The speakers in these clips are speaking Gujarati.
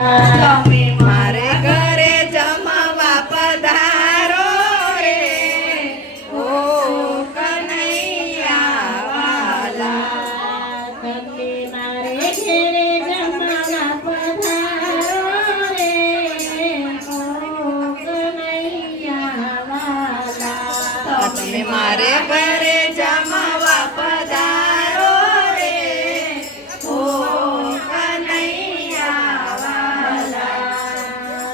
તમે મારે ઘરે જમવા પધારો રે ઓ કનૈયા વાલા તમે મારે ઘરે જમવા પધારો રે ઓ કનૈયા વાલા તમે મારે ઘરે જમવા પધારો રે ઓ કનૈયા વાલા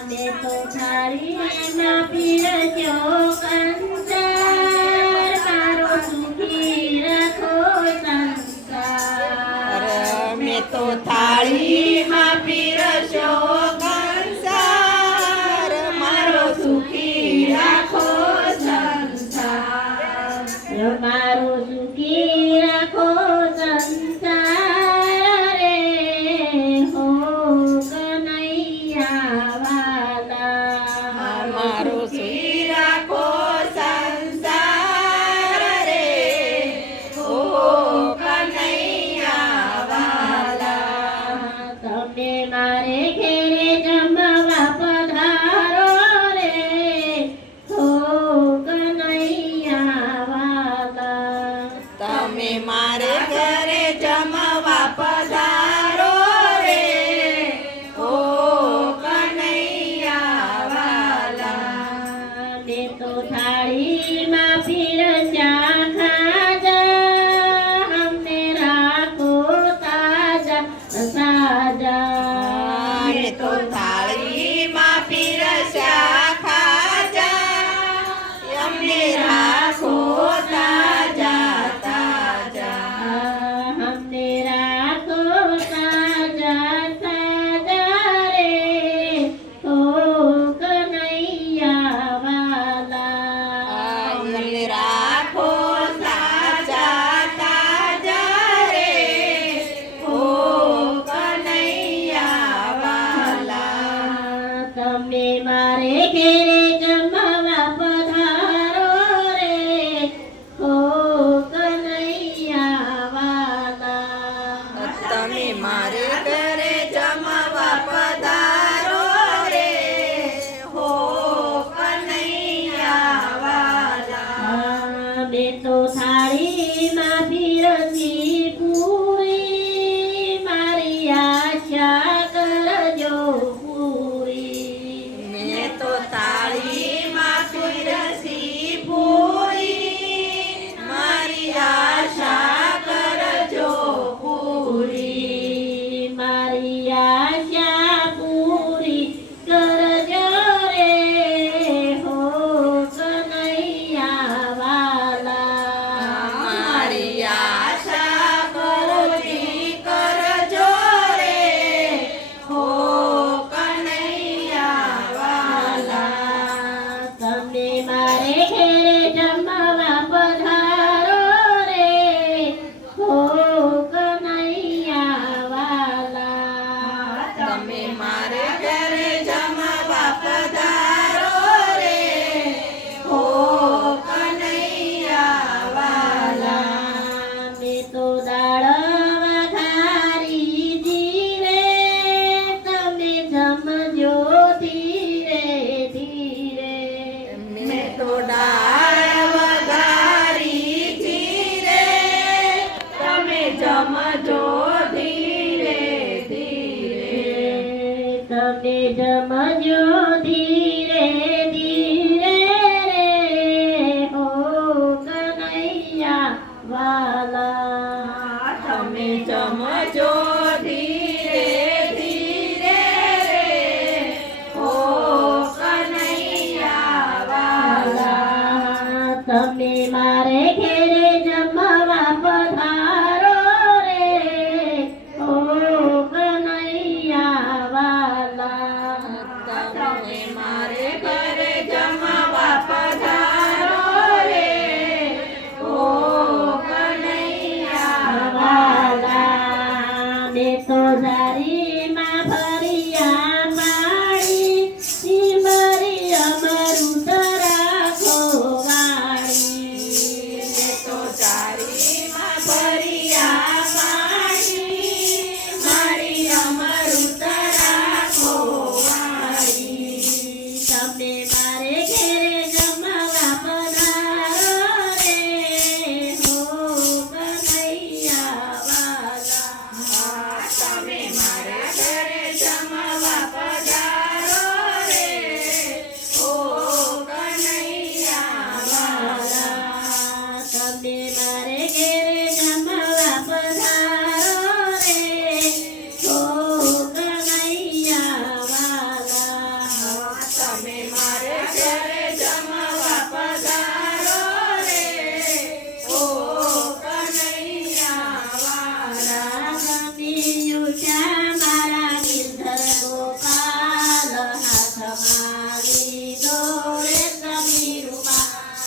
મેં તો થાળીમાં પીરસ્યો કંસાર મારો સુખી રાખો સંસાર મેં તો થાળીમાં પીરસ્યો કંસાર મારો સુખી રાખો સંસાર મારો સુખી રાખો સંસાર રે હો કનૈયા વાલા મારો સુખી રાખો સંસાર રે ઓ કનૈયા વાલા તમે મારે ઘેરે જમવા પધારો રે હો કનૈયા વાલા તમે મારે ઘરે જમવા પધારો રે ઓ કનૈયા વાલા મેં તો થાળીમાં પીરસ્યા ખાજા અમને રાખો તાજા સાજા મેં તો થાળીમાં પીરસ્યા ખાજા અમને રાખો તાજા તાજા અમને રાખો તાજા તાજા રે ઓ કનૈયા વાલા અમને રાખો તાજા તાજા રે ઓ કનૈયા વાલા તમે મારે ઘેરે જમવા પધારો રે ઓ કનૈયા વાલા તમે મારે ઘરે જમવા પધારો રે હો કનૈયા વાલા મેં તો થાળીમાં પીરસી પૂરી મારી આશા કરજો પૂરી મેં તો તાળીમાં પીરસી પૂરી મારી આશા કરજો પૂરી મારી આશા પૂરી કરજો રે હો કનૈયા વાલા મારી આશા પૂરી કરજો રે હો કનૈયા વાલા તમે મારે ઘેરે જમવા પધારો રે હો કનૈયા વાલા તમે મારે ઘરે જમવા પધારો રે હો કનૈયા વાલા મેં તો દાળ વઘારી જીરે તમે જમજો ધીરે ધીરે મેં તો દાળ વઘારી ધીરે તમે જમજો ધીરે ધીરે તમે જમજો ધીરે ધીરે રે હો કનૈયા વાલા તમે જમજો ધીરે ધીરે રે હો કનૈયા વાલા તમે મારે ઘેરે જમવા પધારો રે ઓ કનૈયા વાલા